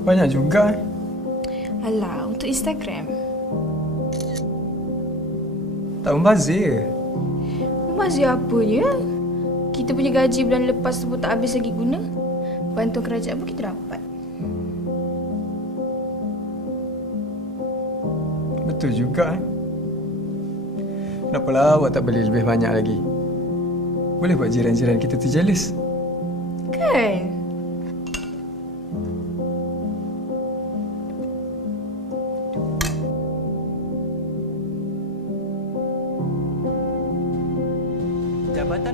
Banyak juga eh. Alah, untuk Instagram. Tak membazir. Masih apanya? Kita punya gaji bulan lepas tu tak habis lagi guna. Bantuan kerajaan pun kita dapat. Betul juga eh. Kenapalah awak tak beli lebih banyak lagi? Boleh buat jiran-jiran kita tu jealous. Kan?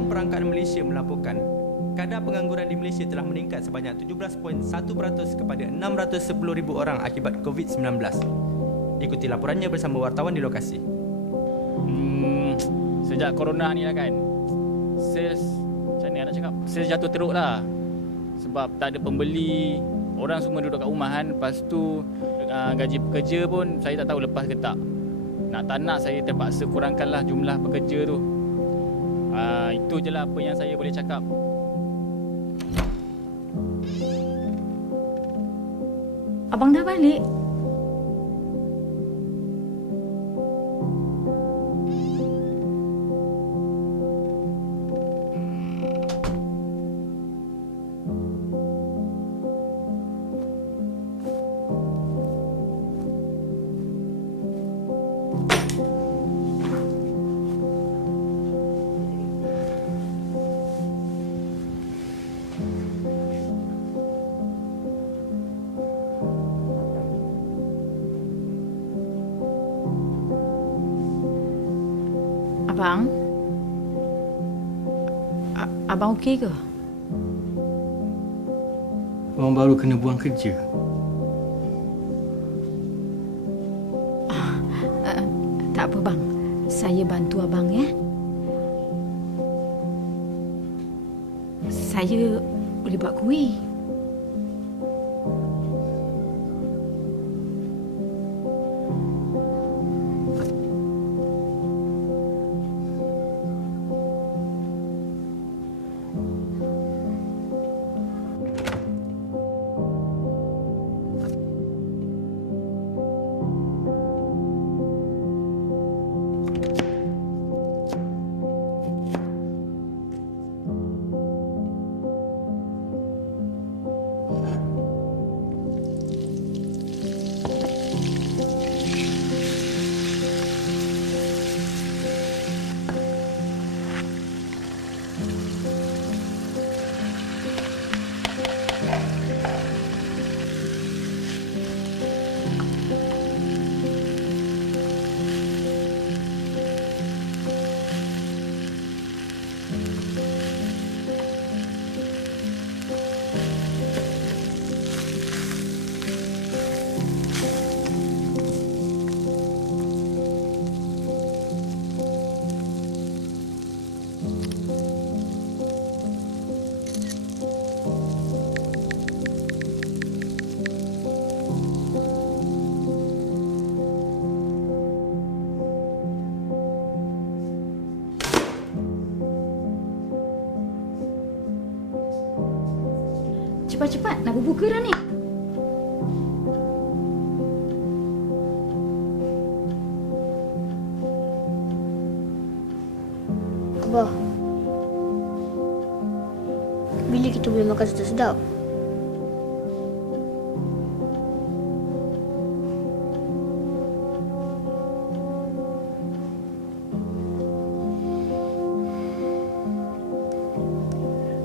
Perangkat Malaysia melaporkan kadar pengangguran di Malaysia telah meningkat sebanyak 17.1% kepada 610,000 orang akibat COVID-19. Ikuti laporannya bersama wartawan di lokasi. Hmm, sejak corona ni lah kan Sales Macam mana nak cakap Sales jatuh teruk lah Sebab tak ada pembeli Orang semua duduk kat rumah kan Lepas tu uh, Gaji pekerja pun Saya tak tahu lepas ke tak Nak tak nak saya terpaksa kurangkan lah Jumlah pekerja tu uh, Itu je lah apa yang saya boleh cakap Abang dah balik? Abang? A- abang okey ke? Orang baru kena buang kerja. Uh, tak apa bang. Saya bantu abang ya. Saya boleh buat kuih. Cepat-cepat nak berbuka dah ni. Abah. Bila kita boleh makan sedap-sedap?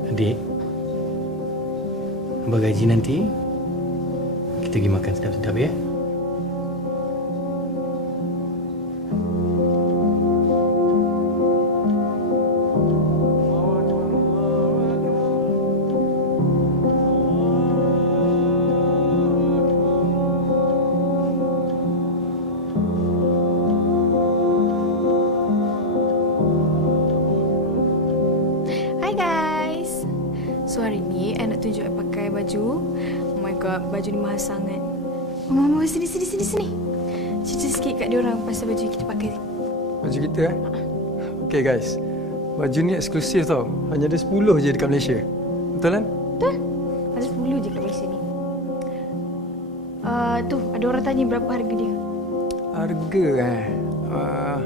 Adik. Abang gaji nanti. Kita pergi makan sedap-sedap ya. So hari ni I nak tunjuk I pakai baju. Oh my god, baju ni mahal sangat. Mama, mama sini sini sini sini. Cerita sikit kat dia orang pasal baju kita pakai. Baju kita eh. Okay guys. Baju ni eksklusif tau. Hanya ada 10 je dekat Malaysia. Betul kan? Betul? Ada 10 je kat Malaysia ni. Uh, tu, ada orang tanya berapa harga dia. Harga eh. Uh,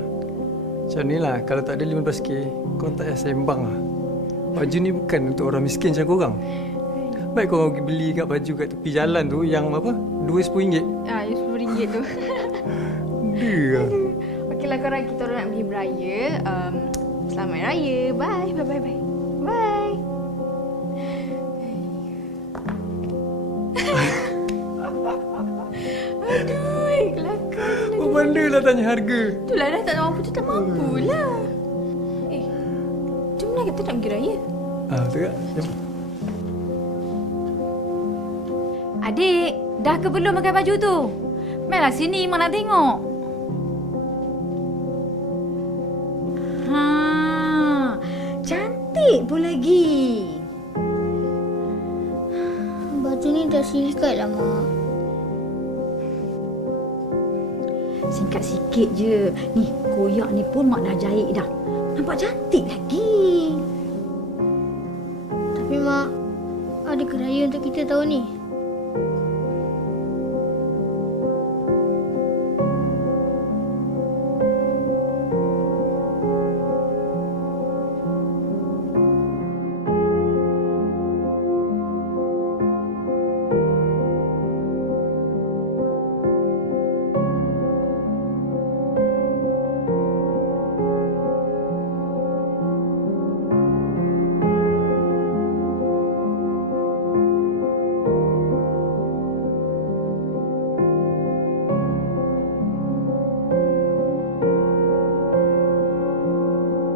macam ni lah. Kalau tak ada 15k, kau tak payah sembang lah. Baju ni bukan untuk orang miskin macam korang. Baik korang pergi beli kat baju kat tepi jalan tu yang apa? RM2-10. Ah, yang RM10 tu. Dia lah. Okeylah korang, kita orang nak pergi beraya. Um, selamat raya. Bye, bye, bye, bye. Bye. Aduh, kelakar. Oh, mana lah tanya harga. Itulah dah tak mampu tu tak mampu lah. Lah kita nak pergi raya. Ah, betul tak? Jom. Adik, dah ke belum pakai baju tu? Mainlah sini, Mak nak tengok. Ha, cantik pun lagi. Baju ni dah singkat lah, Mak. Singkat sikit je. Ni, koyak ni pun Mak dah jahit dah. Nampak cantik lagi. Tapi, Mak, ada keraya untuk kita tahun ni?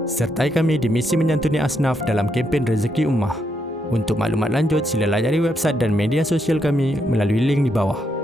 Sertai kami di misi menyantuni asnaf dalam kempen Rezeki Ummah. Untuk maklumat lanjut, sila layari website dan media sosial kami melalui link di bawah.